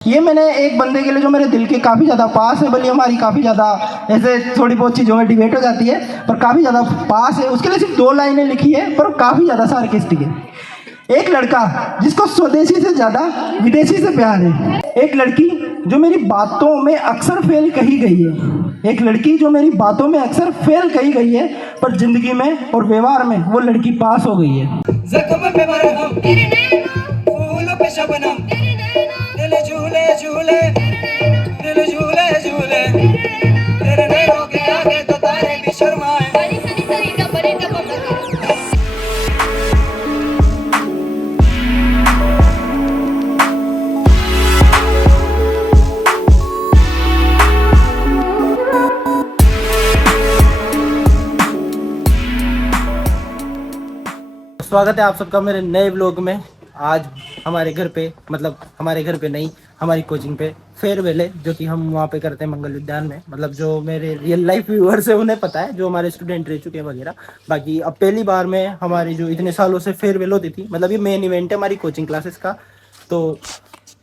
ये मैंने एक बंदे के लिए जो मेरे दिल के काफ़ी ज़्यादा पास है, भले हमारी काफ़ी ज़्यादा ऐसे थोड़ी बहुत चीज़ों में डिबेट हो जाती है, पर काफ़ी ज़्यादा पास है, उसके लिए सिर्फ 2 लाइनें लिखी है पर काफ़ी ज़्यादा सार्केस्टिक है। एक लड़का जिसको स्वदेशी से ज़्यादा विदेशी से प्यार है। एक लड़की जो मेरी बातों में अक्सर फेल कही गई है। एक लड़की जो मेरी बातों में अक्सर फेल कही गई है, पर जिंदगी में और व्यवहार में वो लड़की पास हो गई है। जख्म पे मरहम तेरे नैना, फूलों पे शबनम तेरे नैना, दिल झूले झूले दिल झूले झूले तेरे नैनों के आगे तो तारे भी शर्माए। स्वागत है आप सबका मेरे नए व्लॉग में। आज हमारे घर पे, मतलब हमारे घर पे नहीं, हमारी कोचिंग पे फेयरवेल है, जो कि हम वहाँ पे करते हैं मंगल विद्यान में। मतलब जो मेरे रियल लाइफ व्यूअर्स है उन्हें पता है, जो हमारे स्टूडेंट रह चुके हैं वगैरह। बाकी अब पहली बार में हमारी जो इतने सालों से फेयरवेल होती थी, मतलब ये मेन इवेंट है हमारी कोचिंग क्लासेस का, तो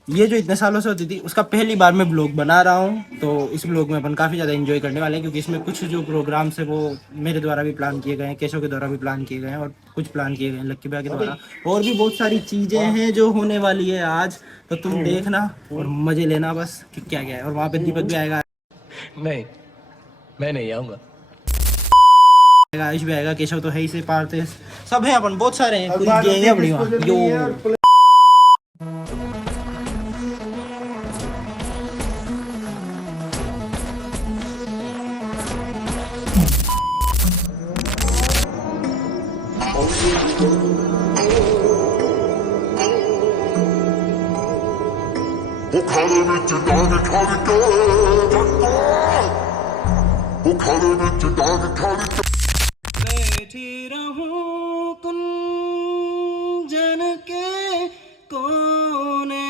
ये जो इतने सालों से होती थी उसका पहली बार मैं ब्लॉग बना रहा हूँ। तो इस ब्लॉग में अपन काफ़ी ज़्यादा एंजॉय करने वाले हैं, क्योंकि इसमें कुछ जो प्रोग्राम्स है वो मेरे द्वारा भी प्लान किए गए हैं, केशव के द्वारा भी प्लान किए गए हैं, और कुछ प्लान किए गए हैं लक्की भैया के द्वारा। और भी बहुत सारी चीज़ें हैं जो होने वाली है आज, तो तुम देखना और मज़े लेना बस कि क्या क्या है। और वहाँ पर दीपक भी आएगा, नहीं मैं नहीं आऊँगा, आयुष भी आएगा, केशव तो है ही से, पार्थ सब है, अपन बहुत सारे हैं, पूरी गैंग है अपनी वहाँ। यो बुखारे विच डाग खड़ के बुखारे विच डाग खड़ के बैठी रहूं कुंजन के कोने,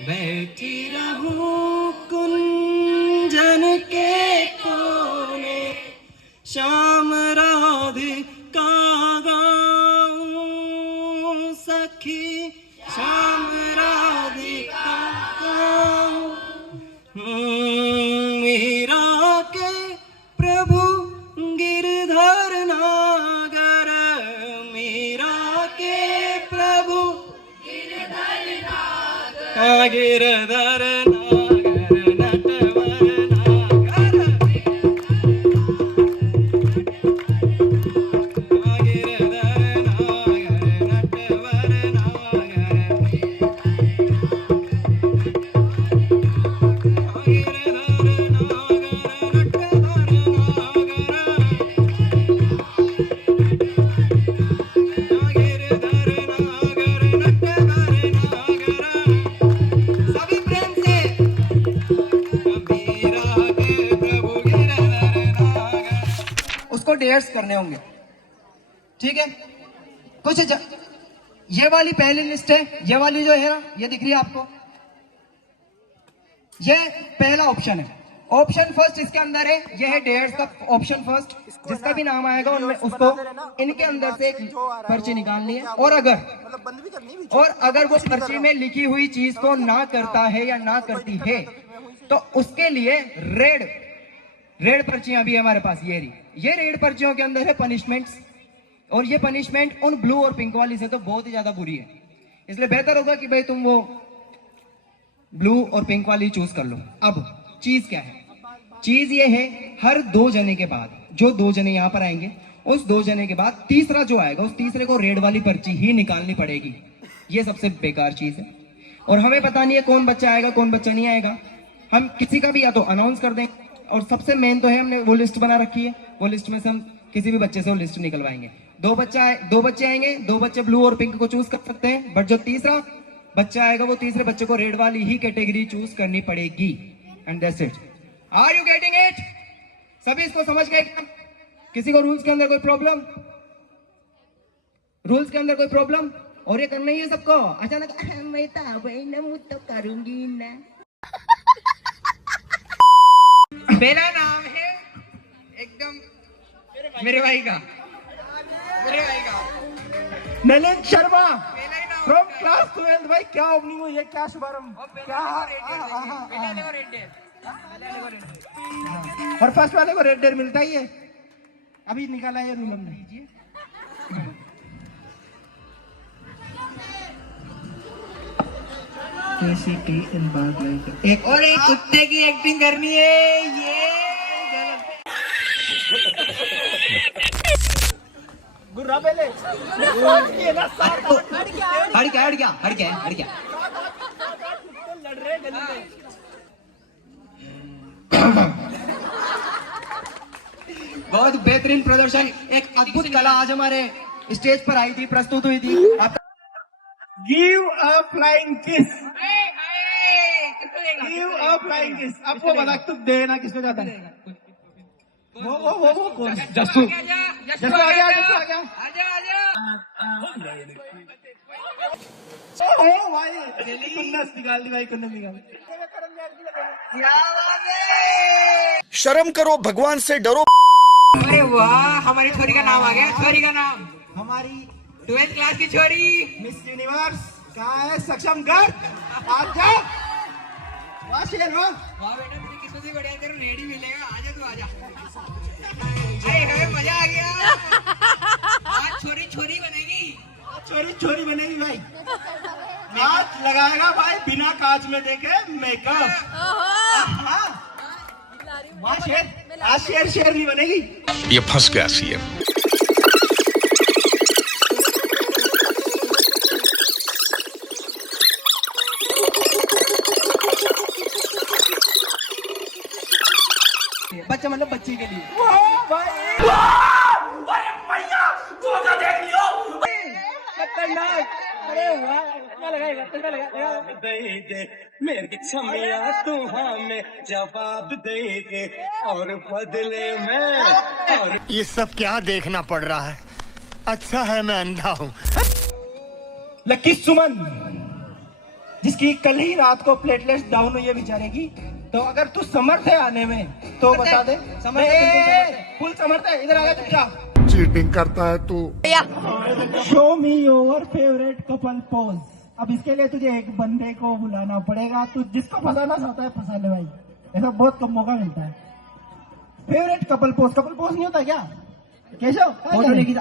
बैठी रहूं कुंजन के कोने, शाम राधिका गाऊं सखी, शाम राधिका गाऊं। मीरा के प्रभु गिरधर नागर, मीरा के प्रभु गिरधर नागर, गिरधर नागर नटवर नागर, गिरधर नागर नटवर नागर, सभी प्रेम से मीरा के प्रभु गिरधर नागर। उसको डेयर्स करने होंगे, ठीक है? ये वाली पहली लिस्ट है, ये वाली जो है ना, ये दिख रही है आपको, ये पहला ऑप्शन है। ऑप्शन फर्स्ट इसके अंदर है, ये है डेयर्स का ऑप्शन फर्स्ट। जिसका भी नाम आएगा उनमें उसको इनके अंदर से एक पर्ची निकालनी है, और अगर वो पर्ची में लिखी हुई चीज को ना करता है या ना करती है, तो उसके लिए रेड पर्चियां भी है हमारे पास। ये रेड पर्चियों के अंदर है पनिशमेंट्स, और ये पनिशमेंट उन ब्लू और पिंक वाली से तो बहुत ही ज्यादा बुरी है। इसलिए बेहतर होगा कि भाई तुम वो ब्लू और पिंक वाली चूज कर लो। अब चीज क्या है? चीज ये है, हर 2 जने के बाद, जो 2 जने यहाँ पर आएंगे, उस 2 जने के बाद तीसरा जो आएगा, उस तीसरे को रेड वाली पर्ची ही निकालनी पड़ेगी। ये सबसे बेकार चीज है, और हमें पता नहीं है कौन बच्चा आएगा कौन बच्चा नहीं आएगा। हम किसी का भी या तो अनाउंस कर दें, और सबसे मेन तो है हमने वो लिस्ट बना रखी है, वो लिस्ट में से हम किसी भी बच्चे से वो लिस्ट निकलवाएंगे। 2 बच्चे आएंगे, 2 बच्चे ब्लू और पिंक को चूज कर सकते हैं, बट जो तीसरा बच्चा आएगा वो तीसरे बच्चे को रेड वाली ही कैटेगरी चूज करनी पड़ेगी। And that's it. Are you getting it? सभी इसको समझ गए? किसी को रूल्स के अंदर कोई प्रॉब्लम? रूल्स के अंदर कोई प्रॉब्लम? और ये करना ही है सबको। अचानक मैं तो करूंगी ना। मेरा नाम है एकदम मेरे भाई का नलिन शर्मा। फ्रॉम क्लास 12 भाई क्या ओपनिंग हुई है, क्या शुभारंभ, क्या और फर्स्ट वाले को रेड डेयर मिलता ही है, अभी निकाला है रूल हमने। एक और एक कुत्ते की एक्टिंग करनी है, ये गुर्रा पहले हट गया लड़ रहे गली में। बहुत बेहतरीन प्रदर्शन, एक अद्भुत कला आज हमारे स्टेज पर आई थी, प्रस्तुत हुई थी। Give a flying kiss, give a flying kiss. आपको बता तू देना किसको जाता है? वो कौन? जस्सू, जस्सू आ गया। ओह भाई कुन्नस निकाल दी भाई, कुन्नस निकाल। शर्म करो, भगवान से डरो। अरे वाह, हमारी छोरी का नाम आ गया, छोरी का नाम हमारी 12th क्लास की छोरी मिस यूनिवर्स कहाँ है? सक्षम गर्ग आ जा। वाह शेर वाह। वाह बेटा, तुझे किसको से बढ़िया तेरा लेडी मिलेगा, आजा तू आजा। अरे मजा आ गया, आज छोरी छोरी बनेगी, छोरी बनेगी भाई। कांच लगाएगा भाई, बिना कांच में देखे मेकअप। वाह शेर, आज शेर नहीं बनेगी। ये फंस गया सीएम। बच्चा मतलब बच्ची के लिए। खतरनाक, अरे वाह लगा मेरे की छमिया तू हमें जवाब दे के और बदले में और ये सब क्या देखना पड़ रहा है? अच्छा है मैं अंधा हूँ। लकी सुमन, जिसकी कल ही रात को प्लेटलेट्स डाउन हुई है बेचारे की, तो अगर तू समर्थ है आने में तो बता दे। फुल समर्थ है, इधर आ जा चुपचाप। चीटिंग करता है तू। Show me your favourite couple pose. अब इसके लिए तुझे एक बंदे को बुलाना पड़ेगा, तू जिसको फंसाना चाहता है फंसा ले भाई, ऐसा बहुत कम मौका मिलता है। फेवरेट कपल पोज नहीं होता क्या केशव?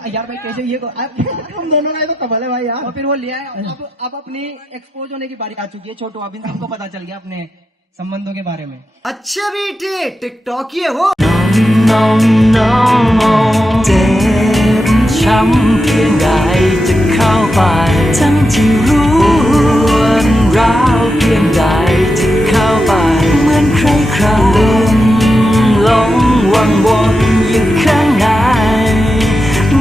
यार भाई कैसे ये तो तुम दोनों का तो कबल है भाई यार। और फिर वो लिया है। अब अपनी एक्सपोज होने की बारी आ चुकी है। छोटू अभी सबको पता चल गया अपने संबंधों के बारे में। अच्छा बेटे टिकटॉक ये होช้ำเพียงใดจะเข้าไปทั้งที่รู้วันร้าวเพียงใดจะเข้าไปเหมือนใครใครหลงวังวนอยู่ข้างใน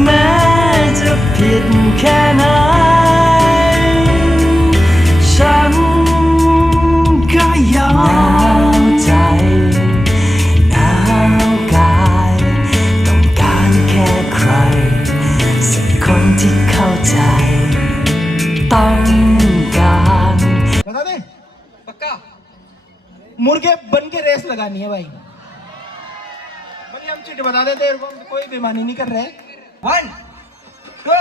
แม้จะผิดแค่ไหนฉันก็ยอมใจหนาวกายต้องการแค่ใครคนที่เข้าใจต้องการ बता दे, पक्का मुर्गे बन के रेस लगानी है भाई। बनी हम चीट बता देते, कोई बेईमानी नहीं कर रहे। 1 2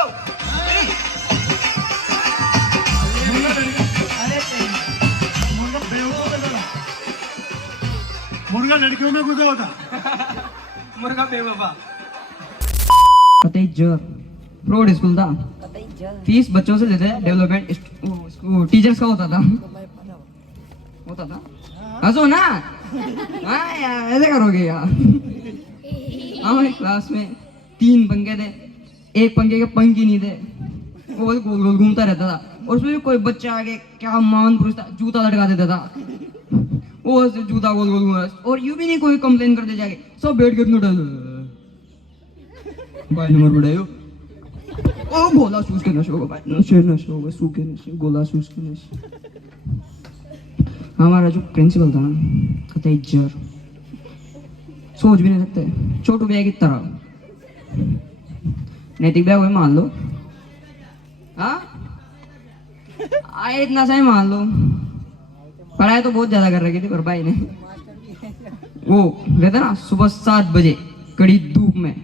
मुर्गा लड़कियों में गुजरा होता। मुर्गा बेवफा। कतई जर प्रोड स्कूल था, फीस बच्चों से लेते हैं, डेवलपमेंट टीचर्स का होता था हंसो ना। हाँ यार ऐसे करोगे यार। हमारी क्लास में 3 पंखे थे, एक पंखे के पंख ही नहीं थे, वो गोल गोल घूमता रहता था। और उसमें भी कोई बच्चा आगे क्या महान पुरुष था, जूता लटका देता था, वो जूता गोल गोल घूमा। और यूं भी नहीं कोई कंप्लेन करते जाके, सब बैठ के भाई नंबर बढ़ायो ओ गोला सूस के नशे होगा भाई, नशे होगा, सूखे नशे, गोला सूस के नशे। हमारा जो प्रिंसिपल था ना, कतई जर, सोच भी नहीं सकते, छोटू भैया की तरह। नैतिक भैया कोई मान लो, हाँ आए इतना सा ही मान लो। पढ़ाई तो बहुत ज्यादा कर रखी थी पर भाई ने वो रहता ना सुबह 7 बजे कड़ी धूप में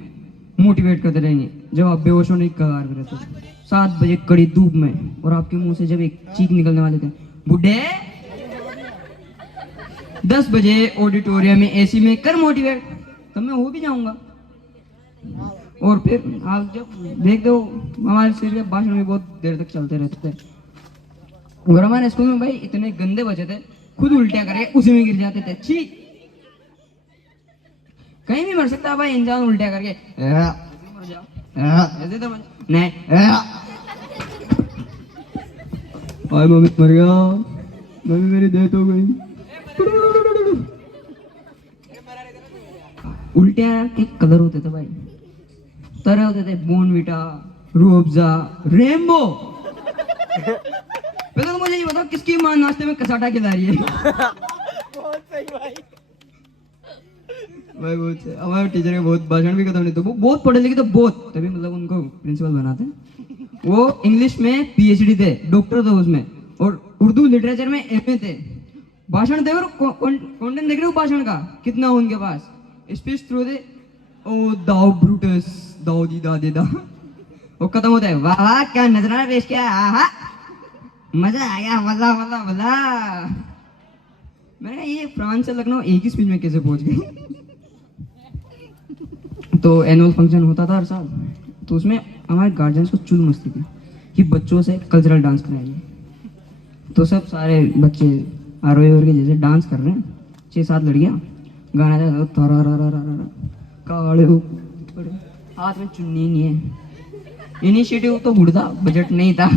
मोटिवेट करते रहेंगे, जब आप बेहोश होने की कगार पे रहते थे, 7 बजे कड़ी धूप में, और आपके मुंह से जब एक चीख निकलने वाले थे, बुढ़े। 10 बजे ऑडिटोरियम में एसी में कर मोटिवेट, तब मैं हो भी जाऊंगा। और फिर आप जब देख दो, हमारे सिर के भाषण भी बहुत देर तक चलते रहते थे। और हमारे स्कूल में भाई इतने गंदे बच्चे थे, खुद उल्टिया करके उसी में गिर जाते थे। छी, कहीं भी मर सकता है भाई इंसान उल्टिया करके। मर जाओ ऐसे तो नहीं। भाई मम्मी मर गया, मम्मी मेरी डेथ हो गई। उल्टिया के कलर होते थे भाई, तरह होते थे, बोर्नविटा, रूह अफ़ज़ा, रेनबो। पहले तो मुझे ये बताओ किसकी मां नाश्ते में कसाटा खिला रही है? बहुत सही भाई। भाई बहुत हमारे टीचर के बहुत भाषण भी खत्म नहीं, तो वो बहुत पढ़े लिखे, तो बहुत, तभी मतलब उनको प्रिंसिपल बनाते हैं। वो इंग्लिश में पीएचडी थे, डॉक्टर थे उसमें, और उर्दू लिटरेचर में एमए थे। भाषण दे और कंटेंट देख रहे हो भाषण का कितना हो उनके पास, स्पीच थ्रू दे, ओ दाऊ ब्रूटस, दाऊ दी दा दे दा, वो खत्म होता है, वाह वाह क्या नजराना पेश किया, आहा मजा आ गया, मजा मजा मजा। मैंने कहा ये फ्रांस से लखनऊ एक ही स्पीच में कैसे पहुंच गई। तो एनुअल फंक्शन होता था हर साल, तो उसमें हमारे गार्जियंस को चुल मस्ती थी कि बच्चों से कल्चरल डांस कराइए। तो सब सारे बच्चे आरोही के जैसे डांस कर रहे हैं, 6-7 लड़कियां, गाना जा काले हाथ में चुन्नी नहीं है। इनिशिएटिव तो बुढ़ा, बजट नहीं था।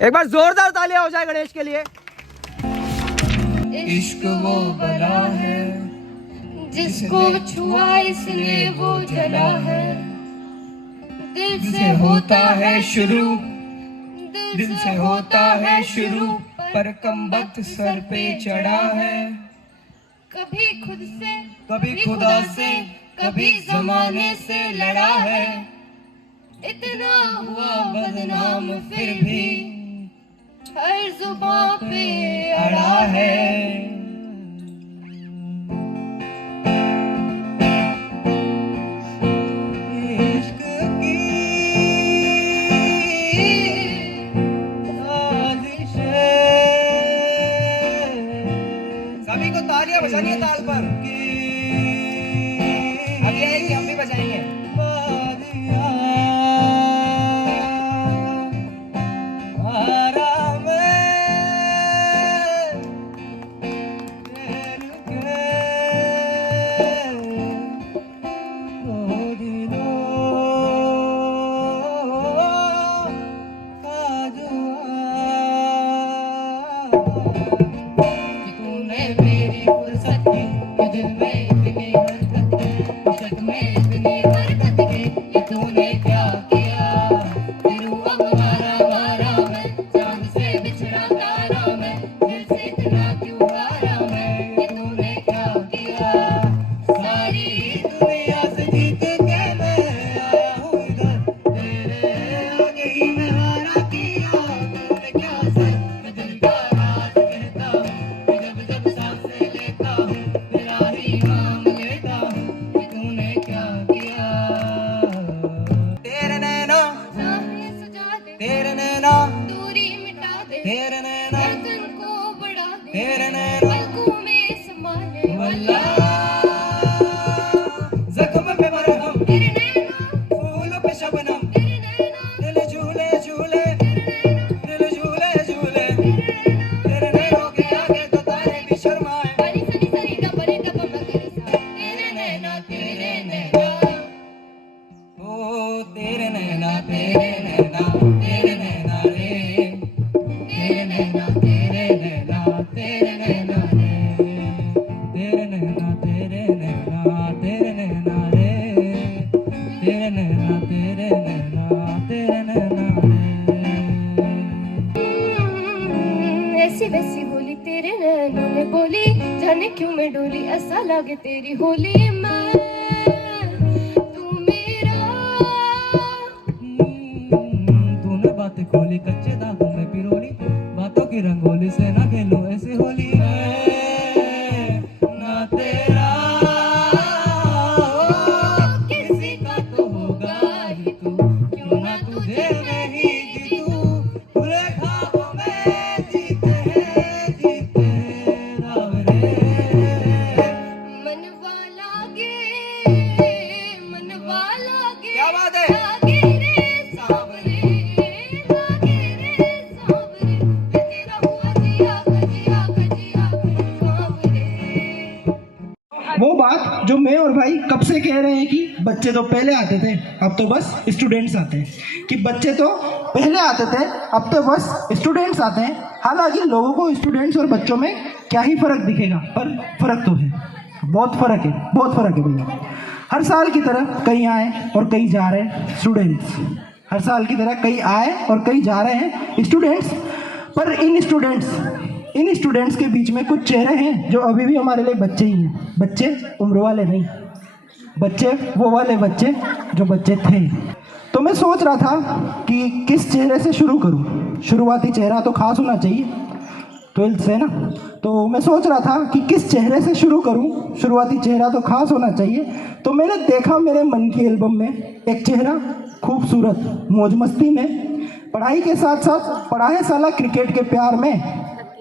एक बार जोरदार तालियां हो जाए गणेश के लिए। इश्क वो बला है जिसको छुआ इसने वो जला है, दिल से होता है शुरू, दिल से होता है शुरू, पर कमबख्त सर पे चढ़ा है। कभी खुद से, कभी खुदा से, कभी जमाने से लड़ा है। इतना हुआ बदनाम फिर भी हर जुबां पे अड़ा है। सभी को तालियां बजानी है ताल पर। अभी आएगी, हम भी बजाएंगे। ऐसी वैसी होली तेरे नैनों ने बोली, जाने क्यों मैं डोली, ऐसा लगे तेरी होली में तू मेरा। तूने बातें खोली, कच्चे दागों में पिरोली, बातों की रंगोली से ना खेलो ऐसी होली है ना तेरा किसी का तो होगा। जो मैं और भाई कब से कह रहे हैं कि बच्चे तो पहले आते थे, अब तो बस स्टूडेंट्स आते हैं, कि बच्चे तो पहले आते थे, अब तो बस स्टूडेंट्स आते हैं। हालांकि लोगों को स्टूडेंट्स और बच्चों में क्या ही फ़र्क दिखेगा, पर फ़र्क तो है, बहुत फ़र्क है, बहुत फ़र्क है भैया। हर साल की तरह कई आए और कई जा रहे हैं स्टूडेंट्स, हर साल की तरह कई आए और कई जा रहे हैं स्टूडेंट्स। पर इन स्टूडेंट्स के बीच में कुछ चेहरे हैं जो अभी भी हमारे लिए बच्चे ही हैं, बच्चे उम्र वाले नहीं, बच्चे वो वाले बच्चे जो बच्चे थे। तो मैं सोच रहा था कि किस चेहरे से शुरू करूं। शुरुआती चेहरा तो खास होना चाहिए, 12th से ना, तो मैं सोच रहा था कि किस चेहरे से शुरू करूं। शुरुआती चेहरा तो खास होना चाहिए। तो मैंने देखा मेरे मन की एल्बम में एक चेहरा खूबसूरत, मौज मस्ती में, पढ़ाई के साथ साथ पढ़ा है साला क्रिकेट के प्यार में,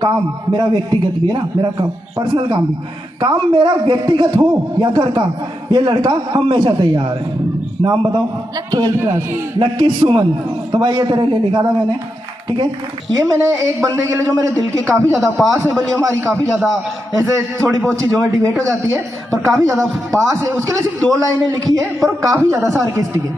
काम मेरा व्यक्तिगत भी है ना, मेरा काम पर्सनल काम भी, काम मेरा व्यक्तिगत हो या घर का, ये लड़का हमेशा तैयार है। नाम बताओ? 12th क्लास, लक्की सुमन। तो भाई ये तेरे लिए लिखा था मैंने, ठीक है। ये मैंने एक बंदे के लिए जो मेरे दिल के काफ़ी ज़्यादा पास है, भले हमारी काफ़ी ज़्यादा ऐसे थोड़ी बहुत चीज़ों में डिबेट हो जाती है, पर काफ़ी ज़्यादा पास है, उसके लिए सिर्फ 2 लाइनें लिखी है, पर काफ़ी ज़्यादा सार्केस्टिक है।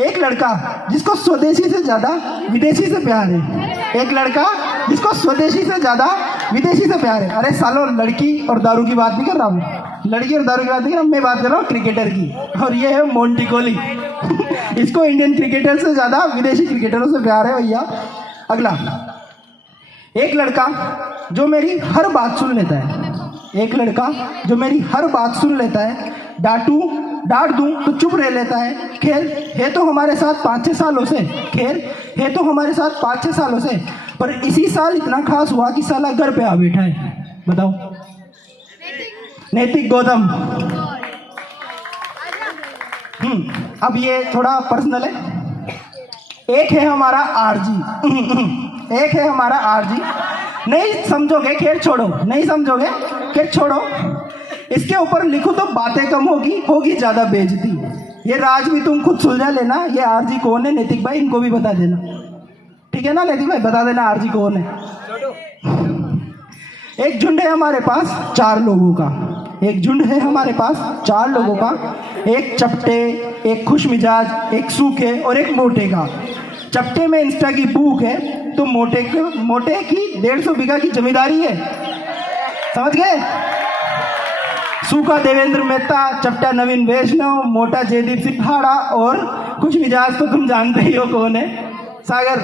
एक लड़का जिसको स्वदेशी से ज़्यादा विदेशी से प्यार है, एक लड़का जिसको स्वदेशी से ज़्यादा विदेशी से प्यार है। अरे सालो, लड़की और दारू की बात नहीं कर रहा हूँ, लड़की और दारू की बात नहीं कर रहा हूँ, मैं बात कर रहा हूँ क्रिकेटर की, और ये है मोंटी कोहली। इसको इंडियन क्रिकेटर से ज़्यादा विदेशी क्रिकेटरों से प्यार है भैया। अगला, एक लड़का जो मेरी हर बात सुन लेता है, एक लड़का जो मेरी हर बात सुन लेता है, डांट दूं तो चुप रह लेता है। खैर है तो हमारे साथ 5-6 सालों से, पर इसी साल इतना खास हुआ कि साला घर पे आ बैठा है। बताओ, नैतिक गौतम। अब ये थोड़ा पर्सनल है। एक है हमारा आरजी, एक है हमारा आरजी। नहीं समझोगे, खैर छोड़ो, नहीं समझोगे, खैर छोड़ो। इसके ऊपर लिखूं तो बातें कम होगी ज़्यादा बेइज्जती। ये राज भी तुम खुद सुलझा लेना। ये आरजी कौन है नैतिक भाई, इनको भी बता देना, ठीक है ना नैतिक भाई, बता देना आरजी कौन है। एक झुंड है हमारे पास 4 लोगों का, एक झुंड है हमारे पास 4 लोगों का, एक चपटे, एक खुश मिजाज, एक सूखे और एक मोटे का। चपटे में इंस्टा की भूख है, तो मोटे की 150 बीघा की जमींदारी है, समझ गए। सूखा देवेंद्र मेहता, चपटा नवीन वैष्णव, मोटा जयदीप सिंह हाड़ा, और कुछ मिजाज तो तुम जानते ही हो कौन है, सागर।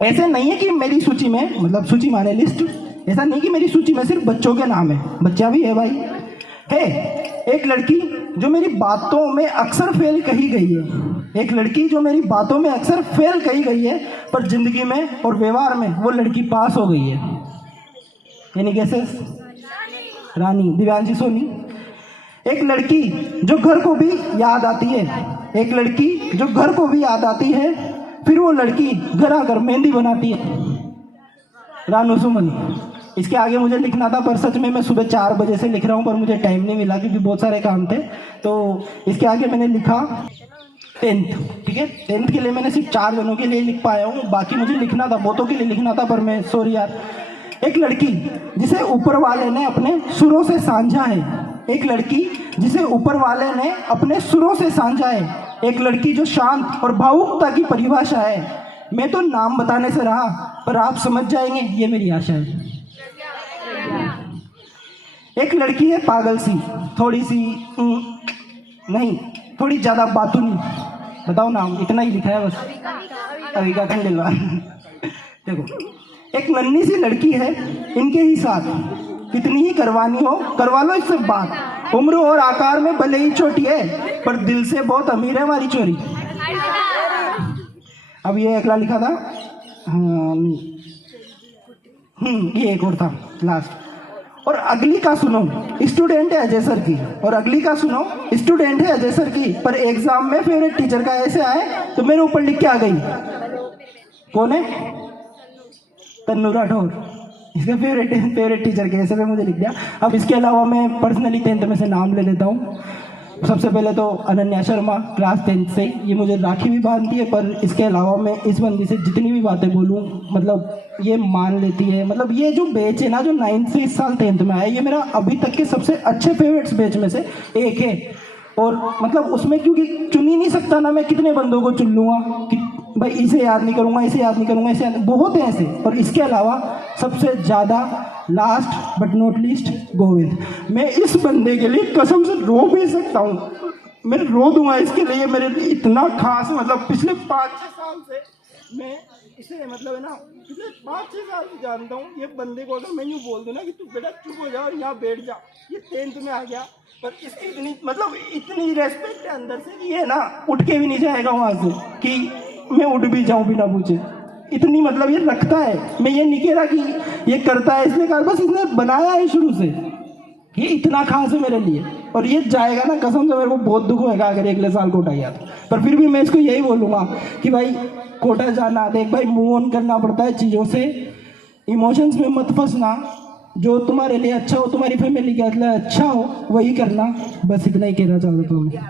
ऐसे नहीं है कि मेरी सूची में, मतलब सूची माने लिस्ट, ऐसा नहीं कि मेरी सूची में सिर्फ बच्चों के नाम है, बच्चा भी है भाई। है एक लड़की जो मेरी बातों में अक्सर फेल कही गई है, एक लड़की जो मेरी बातों में अक्सर फेल कही गई है, पर जिंदगी में और व्यवहार में वो लड़की पास हो गई है। यानी कैसे? रानी, दिव्यांशी सोनी। एक लड़की जो घर को भी याद आती है, एक लड़की जो घर को भी याद आती है, फिर वो लड़की घर आकर मेहंदी बनाती है, रानू सुमन। इसके आगे मुझे लिखना था, पर सच में मैं सुबह 4 बजे से लिख रहा हूँ, पर मुझे टाइम नहीं मिला क्योंकि बहुत सारे काम थे। तो इसके आगे मैंने लिखा 10th, ठीक है। 10th के लिए मैंने सिर्फ 4 जनों के लिए लिख पाया हूँ, बाकी मुझे लिखना था, बहुतों के लिए लिखना था, पर मैं सॉरी यार। एक लड़की जिसे ऊपर वाले ने अपने सुरों से सांझा है, एक लड़की जिसे ऊपर वाले ने अपने सुरों से सांझा है, एक लड़की जो शांत और भावुकता की परिभाषा है। मैं तो नाम बताने से रहा, पर आप समझ जाएंगे, ये मेरी आशा है। एक लड़की है पागल सी, थोड़ी सी नहीं, थोड़ी ज़्यादा बातूनी। बताओ नाम, इतना ही लिखा है बस, अविका खंडेलवाल। देखो, एक नन्ही सी लड़की है, इनके ही साथ कितनी ही करवानी हो करवा लो इससे बात। उम्र और आकार में भले ही छोटी है, पर दिल से बहुत अमीर है हमारी चोरी। अब ये अगला लिखा था, हाँ ये एक और था लास्ट। और अगली का सुनो, स्टूडेंट है अजय सर की, और अगली का सुनो, स्टूडेंट है अजय सर की, पर एग्जाम में फेवरेट टीचर का ऐसे आए तो मेरे ऊपर लिख के आ गई। कौन है? तन्नू राठौर। इसके फेवरेट टीचर के ऐसे में मुझे लिख दिया। अब इसके अलावा मैं पर्सनली 10th में से नाम ले लेता हूँ। सबसे पहले तो अनन्या शर्मा क्लास 10th से, ये मुझे राखी भी बांधती है, पर इसके अलावा मैं इस बंदी से जितनी भी बातें बोलूँ मतलब ये मान लेती है। मतलब ये जो बैच है ना, जो 9th से इस साल 10th में आया, ये मेरा अभी तक के सबसे अच्छे फेवरेट्स बैच में से एक है। और मतलब उसमें क्योंकि चुन ही नहीं सकता ना, मैं कितने बंदों को चुन लूँगा कि भाई इसे याद नहीं करूँगा, इसे याद नहीं करूँगा, इसे याद, बहुत हैं ऐसे। और इसके अलावा सबसे ज़्यादा last but not least Govind. मैं इस बंदे के लिए कसम से रो भी सकता हूँ, मैं रो दूंगा इसके लिए। मेरे लिए इतना खास, मतलब पिछले 5-6 साल से मैं इसे मतलब है ना, पिछले 5-6 साल से जानता हूँ। ये बंदे को अगर मैं यूँ बोल दूँ ना कि तू बेटा चुप हो जा और यहाँ बैठ जा, ये 10th में आ गया, पर इसकी इतनी मतलब इतनी रेस्पेक्ट है अंदर से कि ये ना उठ के भी नहीं जाएगा वहाँ से कि मैं उठ भी जाऊँ बिना पूछे। इतनी मतलब ये रखता है, मैं ये नहीं कह रहा कि ये करता है इसलिए कर, बस इसने बनाया है शुरू से, ये इतना खास है मेरे लिए। और ये जाएगा ना, कसम से मेरे को बहुत दुख होएगा अगर अगले साल कोटा गया तो। पर फिर भी मैं इसको यही बोलूँगा कि भाई कोटा जाना, देख भाई मूव ऑन करना पड़ता है चीज़ों से, इमोशंस में मत फंसना, जो तुम्हारे लिए अच्छा हो, तुम्हारी फैमिली के लिए अच्छा हो वही करना। बस इतना ही कहना चाहता हूँ मैं।